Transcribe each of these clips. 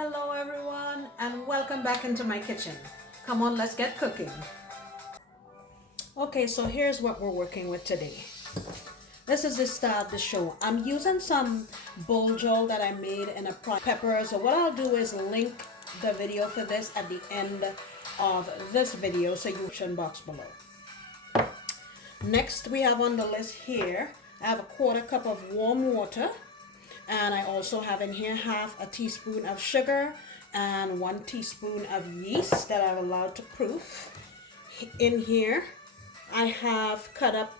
Hello everyone and welcome back into my kitchen. Come on, let's get cooking. Okay, so here's what we're working with today. This is the start of the show. I'm using some Buljol that I made in a pepper. So what I'll do is link the video for this at the end of this video, so you can box below. Next we have on the list here, I have a quarter cup of warm water. And I also have in here half a teaspoon of sugar and 1 teaspoon of yeast that I've allowed to proof. In here, I have cut up,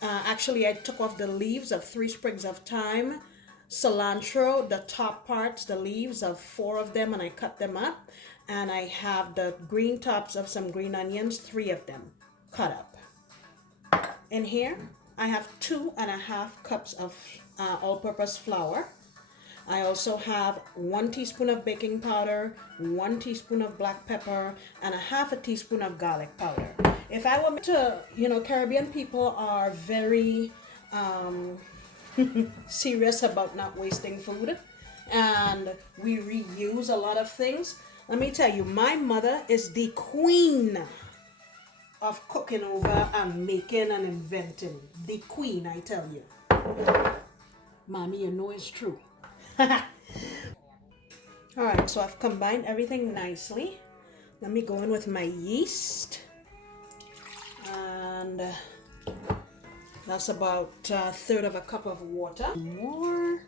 actually I took off the leaves of 3 sprigs of thyme, cilantro, the top parts, the leaves of 4 of them, and I cut them up. And I have the green tops of some green onions, 3 of them cut up. In here, I have 2.5 cups of all-purpose flour. I also have 1 teaspoon of baking powder, 1 teaspoon of black pepper, and a half a teaspoon of garlic powder. If I were to, Caribbean people are very serious about not wasting food, and we reuse a lot of things. Let me tell you, my mother is the queen of cooking over and making and inventing. The queen, I tell you. Mommy, you know it's true. Alright, so I've combined everything nicely. Let me go in with my yeast. And that's about 1/3 of a cup of water. More.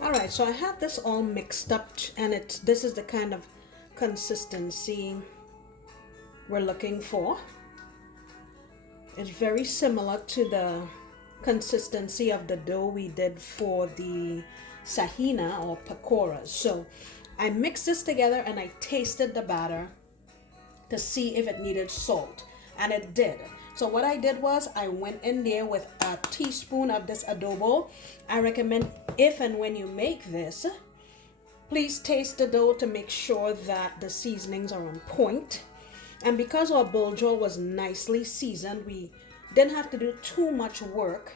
Alright, so I have this all mixed up, and this is the kind of consistency we're looking for. It's very similar to the consistency of the dough we did for the sahina or pakoras. So I mixed this together and I tasted the batter to see if it needed salt, and it did. So what I did was I went in there with a teaspoon of this adobo. I recommend, if and when you make this, please taste the dough to make sure that the seasonings are on point. And because our buljol was nicely seasoned, we didn't have to do too much work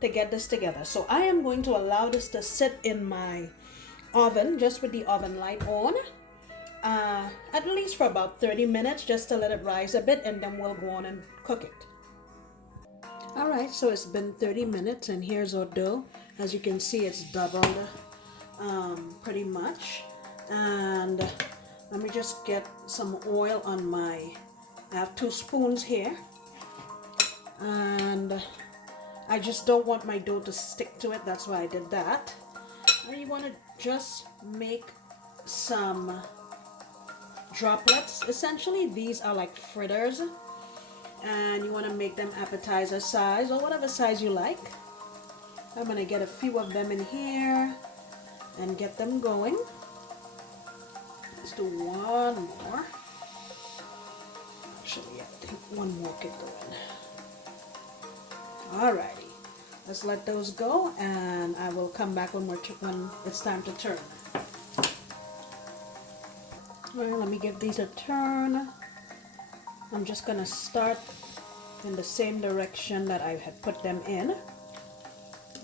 to get this together. So I am going to allow this to sit in my oven, just with the oven light on, at least for about 30 minutes, just to let it rise a bit, and then we'll go on and cook it. Alright, so it's been 30 minutes and here's our dough. As you can see, it's doubled pretty much. And let me just get some oil on I have 2 spoons here. And I just don't want my dough to stick to it, that's why I did that. And you want to just make some droplets. Essentially, these are like fritters. And you want to make them appetizer size or whatever size you like. I'm going to get a few of them in here and get them going. Let's do one more. Actually, I think one more could go in. Alrighty, let's let those go, and I will come back when it's time to turn. Alright, let me give these a turn. I'm just gonna start in the same direction that I had put them in.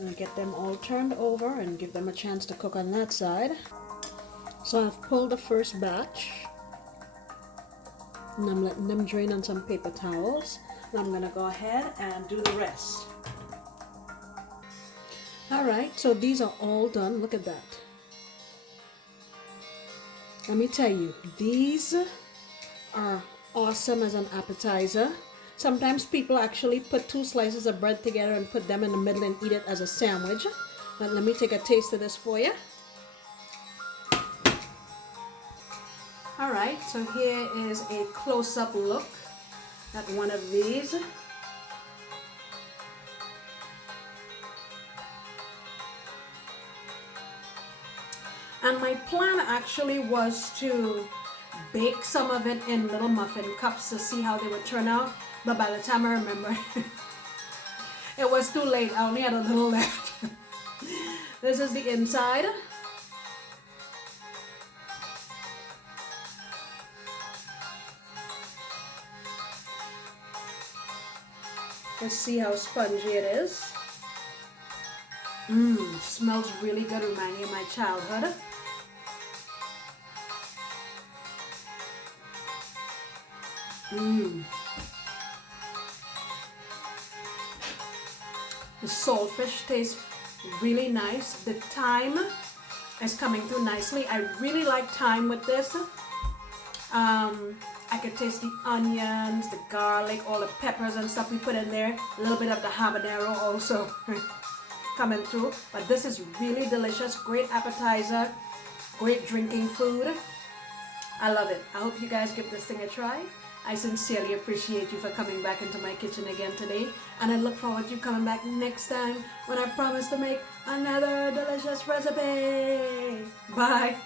And get them all turned over and give them a chance to cook on that side. So I've pulled the first batch, and I'm letting them drain on some paper towels. And I'm gonna go ahead and do the rest. Alright, so these are all done. Look at that. Let me tell you, these are awesome as an appetizer. Sometimes people actually put 2 slices of bread together and put them in the middle and eat it as a sandwich. But let me take a taste of this for you. Alright, so here is a close-up look at one of these. And my plan actually was to bake some of it in little muffin cups to see how they would turn out. But by the time I remember, it was too late. I only had a little left. This is the inside. Let's see how spongy it is. Smells really good, reminding me of my childhood. The saltfish tastes really nice. The thyme is coming through nicely. I really like thyme with this. I could taste the onions, the garlic, all the peppers and stuff we put in there. A little bit of the habanero also coming through. But this is really delicious. Great appetizer. Great drinking food. I love it. I hope you guys give this thing a try. I sincerely appreciate you for coming back into my kitchen again today. And I look forward to you coming back next time when I promise to make another delicious recipe. Bye.